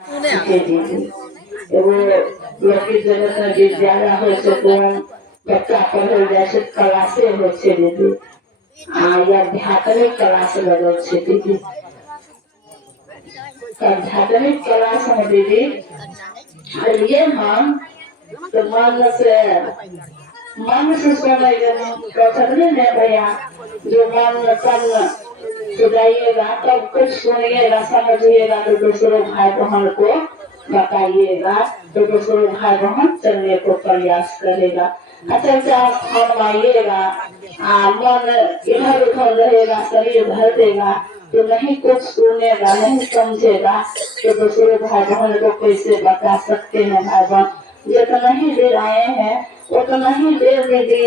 जी जी जी एगो लड़की जगत में विद्यालय हो से तो बच्चा पढ़े जैसे क्लासे हो से दीदी या आध्यात्मिक क्लास लगल छे दीदी आध्यात्मिक क्लास में दीदी ये हम तो मन से सुने प्रसन्न है भैया जो मन तन सुझाइएगा तब कुछ सुनिएगा समझिएगा तो दूसरों भाई बहन को बताइएगा तो दूसरों भाई बहन चलने को प्रयास करेगा। अच्छा फरमाइएगा मन इधर उधर रहेगा शरीर भर देगा तो नहीं कुछ सुनेगा नहीं समझेगा तो दूसरे भाई बहन को कैसे बता सकते हैं भाई बहन ये तो नहीं दे रहे हैं वो तो नहीं दे दीदी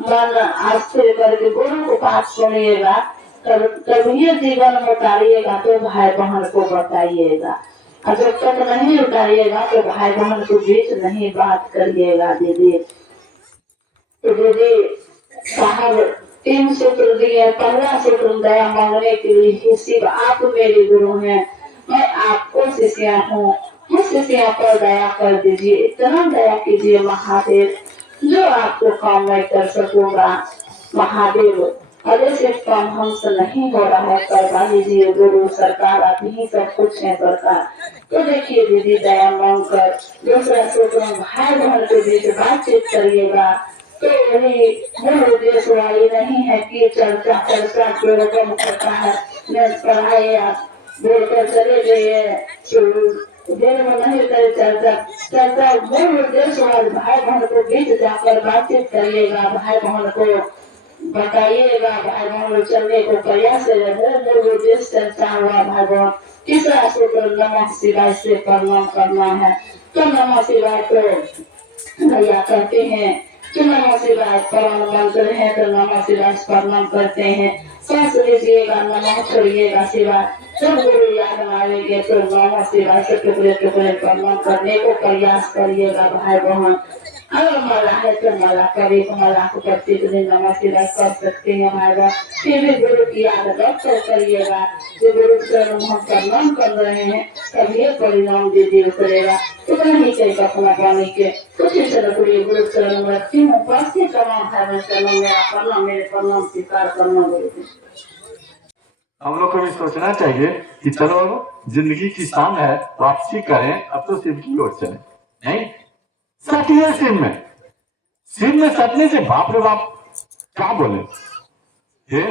मन आस्थे करके गुरु को बात सुनिएगा तब ये जीवन में उतारिएगा तो भाई बहन को बताइएगा और जब तक नहीं उतारिएगा तो भाई बहन के बीच नहीं बात करिएगा दीदी। तो दीदी साहब 3 सूत्र दिए। पहला सूत्र दया मांगने के लिए शिव आप मेरे गुरु हैं मैं आपको शिष्या हूँ शिष्या पर दया कर दीजिए इतना दया कीजिए महादेव जो आपको काम मैं कर सकूंगा महादेव अरे से काम हमसे नहीं हो रहा है करवा लीजिए गुरु सरकार आप ही सब कुछ है सरकार। तो देखिए दीदी दया मांग कर दूसरा सूत्र भाई बहन के बीच बातचीत करिएगा तो यही मूल उद्देश्य वाली नहीं है कि चर्चा चर्चा के रकम करता है मैं पढ़ाई आप बोलकर चले गए देर में नहीं करे चर्चा चर्चा मूल उद्देश्य वाले भाई बहन को बीच जाकर बातचीत करिएगा भाई बहन को बताइएगा भाई बहन चलने को प्रयास मूल उद्देश्य चर्चा हुआ भाई बहन। तीसरा सूत्र नमः शिवाय से प्रणाम करना है तो नमः शिवाय तो भैया कहते हैं कि नमः शिवाय परम मंत्र है तो नमः शिवाय प्रणाम करते हैं सांस लीजिएगा नमः छोड़िएगा शिवाय जब गुरु याद आएंगे तो नमः शिवाय से टुकड़े टुकड़े प्रणाम करने को प्रयास करिएगा भाई बहन। अगर मला है तो मला करे मला को प्रत्येक दिन नमः शिवाय कर सकते हैं भाई बहन फिर भी गुरु की याद रख कर करिएगा जो गुरु चरण हम प्रणाम कर रहे हैं तभी परिणाम दीदी उतरेगा इतना ही चाहिए अपना पानी के उसी तरह गुरु चरण में रखती हूँ प्रत्येक तमाम भाई चरण मेरा प्रणाम मेरे प्रणाम स्वीकार करना गुरु। हम लोग को भी सोचना चाहिए कि चलो जिंदगी की शान है वापसी करें अब तो शिव की ओर चले नहीं सटिए शिव में सटने से बाप रे बाप क्या बोले ये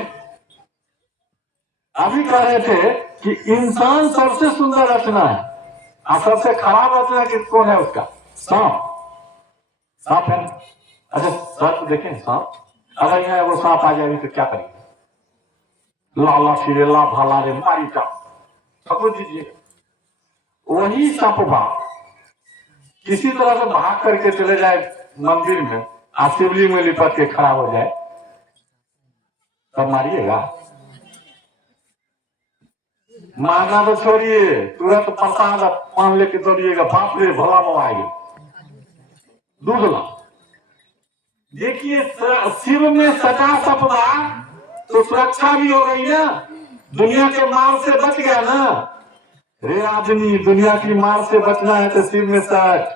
अभी कह रहे थे कि इंसान सबसे सुंदर रचना है और सबसे खराब रचना कि कौन है उसका सांप है। अच्छा सांप देखें सांप अगर यहाँ वो सांप आ जाएगी तो क्या करेंगे लाला फिरे ला भाला रे मारी का सबको दीजिए वही सांप किसी तरह से भाग करके चले जाए मंदिर में शिवलिंग में लिपट के खड़ा हो जाए तब मारिएगा मारना तो छोड़िए तुरंत प्रसाद पान लेके दौड़िएगा बाप रे भला मवाएगा दूध ला। देखिए शिव में सटा सपना तो सुरक्षा भी हो गई ना दुनिया के मार से बच गया ना रे आदमी दुनिया की मार से बचना है तो शिव में सट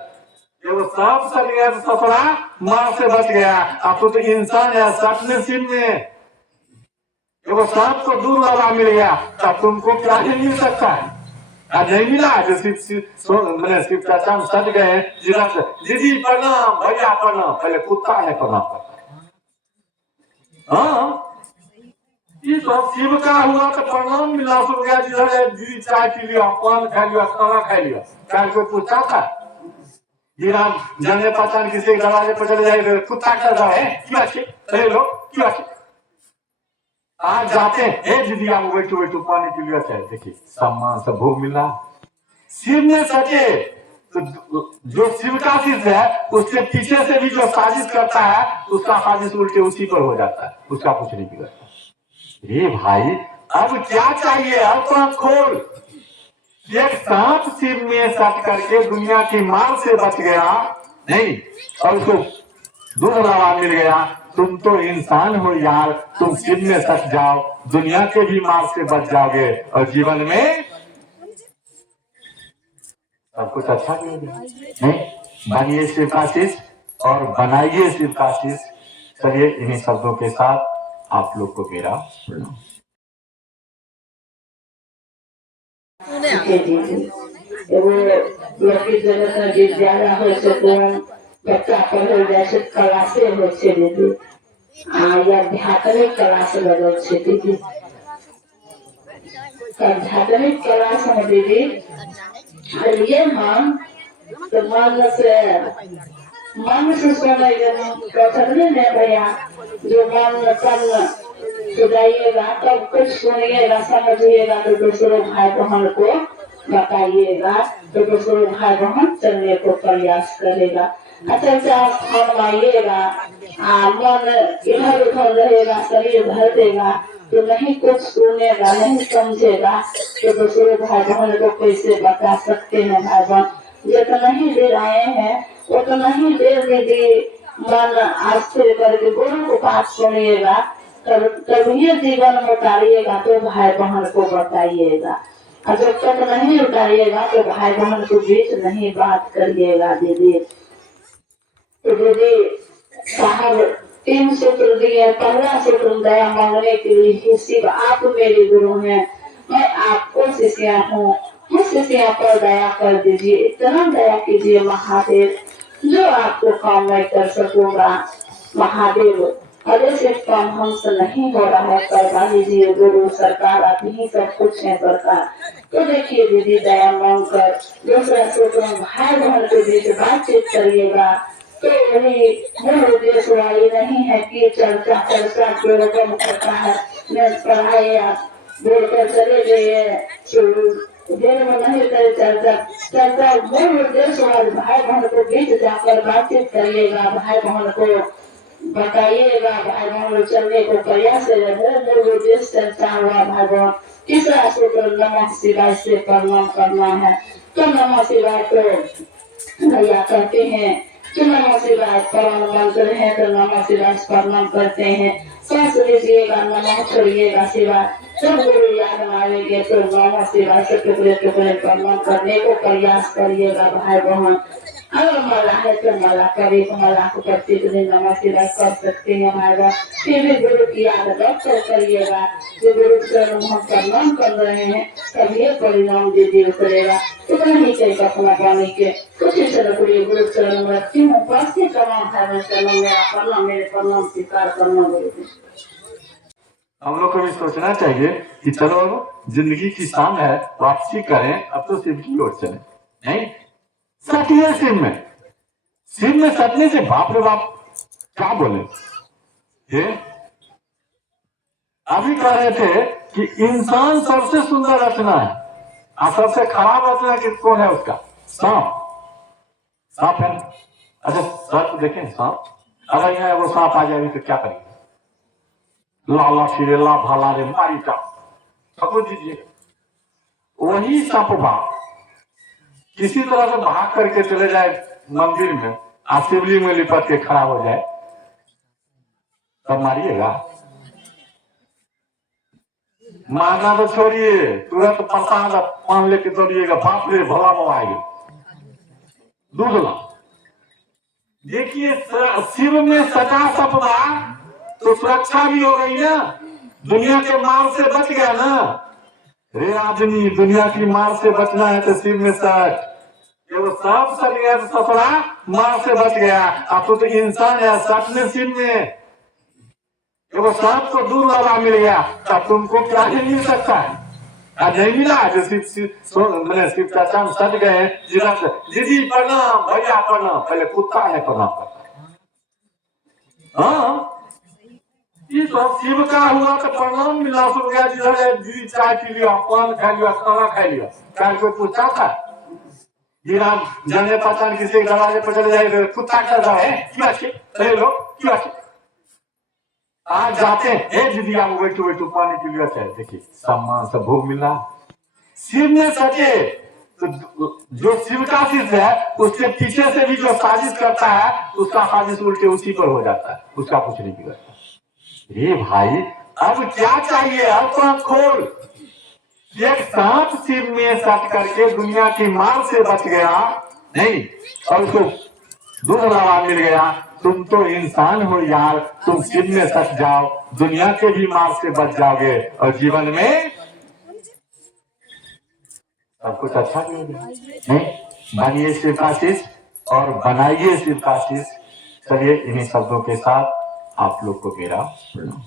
वो सांप सट गया तो सपना मार से बच गया अब तो इंसान है सटने शिव में वो सांप को दूर वाला मिल गया तब तुमको क्या ही मिल सकता है आज नहीं मिला जो मैंने शिव चाचा हम सट गए जिला से दीदी प्रणाम भैया प्रणाम पहले कुत्ता है प्रणाम करता हाँ ये तो शिव का हुआ तो प्रणाम मिला शुरू गया जिधर दीदी चाय पी लिया पान खा लिया खाना खा लिया क्या कोई पूछता था जी राम जाने पहचान किसी दरवाजे पर चले जाए कुत्ता कर रहा है क्यों अच्छे अरे लोग क्यों अच्छे आज जाते हैं दीदी आप बैठो पानी पी लिया चाहे देखिए सम्मान सब भोग मिल रहा शिव में सचे तो जो शिव का शिष्य है उसके पीछे से भी जो साजिश करता है उसका साजिश उल्टे उसी पर हो जाता है उसका कुछ नहीं बिगड़ता। ये भाई अब क्या चाहिए अब तो खोल एक सांप शिव में सट करके दुनिया की मार से बच गया नहीं और उसको दूध लावा मिल गया तुम तो इंसान हो यार तुम शिव में सट जाओ दुनिया के भी मार से बच जाओगे और जीवन में सब कुछ अच्छा भी हो जाए। नहीं, बनिए शिव का आशीष और बनाइए शिव का आशीष। चलिए इन्हीं शब्दों के साथ आप लोग को मेरा प्रणाम। एगो लड़की जगत में विद्यालय हो से तो बच्चा पढ़ल जाए से क्लासे हो से दीदी या आध्यात्मिक क्लास लगल से दीदी आध्यात्मिक क्लास में दीदी ये हम तो मन से सुने नहीं भैया जो मन तन सुझाइएगा तब कुछ सुनिएगा समझिएगा तो दूसरों भाई बहन को बताइएगा तो दूसरों भाई बहन चलने को प्रयास करेगा। अच्छा स्थान आइएगा मन इधर उधर रहेगा शरीर भर देगा तो नहीं कुछ सुनेगा नहीं समझेगा तो दूसरे भाई बहन को कैसे बता सकते हैं। भाई बहन जितना ही देर आए हैं उतना ही देर में भी मन आस्थिर करके गुरु को बात सुनिएगा तभी जीवन में उतारिएगा तो भाई बहन को बताइएगा। और जब तक नहीं उतारिएगा तो भाई बहन के बीच नहीं बात करिएगा दीदी। तो दीदी साहब 3 सूत्र दिए। पहला सूत्र दया मांगने के लिए शिव आप मेरे गुरु हैं, मैं आपको शिष्या हूँ, मैं शिष्या पर दया कर दीजिए। इतना दया कीजिए महादेव जो आपको काम मैं कर सकूंगा। महादेव अरे से काम हमसे नहीं हो रहा है करवा लीजिए गुरु सरकार आप ही सब कुछ है सरकार। तो देखिए दीदी दया मांग कर दूसरा सूत्र भाई बहन के बीच बातचीत करिएगा तो वही मूल उद्देश्य वाली नहीं है कि चर्चा चर्चा के रकम करता है मैं पढ़ाई बोलकर चले गए तो देर में नहीं करे चर्चा चर्चा मूल उद्देश्य वाले भाई बहन को बीच जाकर बातचीत करिएगा भाई बहन को बताइएगा भाई बहन चलने को प्रयास मूल उद्देश्य चर्चा हुआ भाई बहन। तीसरा सूत्र नमः शिवाय से प्रणाम करना है तो नमः शिवाय तो भैया कहते हैं कि नमः शिवाय परम मंत्र है तो नमः शिवाय प्रणाम करते हैं। सांस लीजिएगा नमः छोड़िएगा शिवाय जब गुरु याद आएंगे तो नमः शिवाय से टुकड़े टुकड़े प्रणाम करने को प्रयास करिएगा भाई बहन। अगर मला है तो मला करे मला को प्रत्येक दिन नमः शिवाय कर सकते हैं भाई बहन। फिर भी गुरु की याद रख करिएगा जो गुरु चरण हम प्रणाम कर रहे हैं तभी परिणाम दीदी उतरेगा। इतना ही चाहिए अपना पानी के कुछ चलते गुरु चरण में रखती हूँ प्रति तमाम भाई चरण मेरा प्रणाम मेरे प्रणाम स्वीकार करना गुरु। हम लोग को भी सोचना चाहिए कि चलो जिंदगी की शान है वापसी करें अब तो शिव की ओर चले। नहीं सटिए शिव में सटने से बाप रे बाप क्या बोले ये अभी कह रहे थे कि इंसान सबसे सुंदर रचना है और सबसे खराब रचना किसको है उसका सांप है। अच्छा सर्प देखें सांप अगर यहाँ वो सांप आ जाएगी तो क्या करेंगे लाला शिरेला भाला रे मारी का समझ दीजिए वही सांपवा किसी तरह से भाग करके चले जाए मंदिर में और शिवलिंग में लिपट के खड़ा हो जाए तब मारिएगा। मारना तो छोड़िए तुरंत प्रसाद पान लेके दौड़िएगा बाप रे भला बवाएगा दूसरा देखिए शिव में सटा सपना तो सुरक्षा भी हो गई ना दुनिया के मार से बच गया ना। रे आदमी दुनिया की मार से बचना है तो शिव में सट वो सब सट गया तो सपना मार से बच गया। अब तो इंसान है सटने शिव में वो सांप को दूर वाला मिल गया तब तुमको क्या ही मिल सकता है आज नहीं मिला जो शिव चाचा में सट गए दीदी प्रणाम भैया प्रणाम पहले कुत्ता है प्रणाम करता हाँ ये तो शिव का हुआ तो प्रणाम मिला शुरू गया जिधर दीदी चाय पी लिया पान खा लिया खाना खा लिया क्या कोई पूछता था जीरा जाने पहचान किसी दरवाजे पर चले जाए कुत्ता कर रहा है क्यों अच्छे लोग क्यों अच्छे आज जाते हैं दीदी आप बैठो बैठो पानी पी लिया चाहे देखिए सम्मान से भोग मिला शिव में सके तो जो शिव का शिष्य है उसके पीछे से भी जो साजिश करता है उसका साजिश उल्टे उसी पर हो जाता है उसका कुछ नहीं बिगड़ता। ये भाई अब क्या चाहिए अब तो खोल एक सांप सिर में सट करके दुनिया की मार से बच गया नहीं, और उसको दूध लावा मिल गया। तुम तो इंसान हो यार, तुम सिर में सट जाओ, दुनिया के भी मार से बच जाओगे और जीवन में सब कुछ अच्छा नहीं। बनिए सिर्फ आशीष और बनाइए सिर्फ आशीष। चलिए इन्हीं शब्दों के साथ आप लोग को मेरा प्रणाम।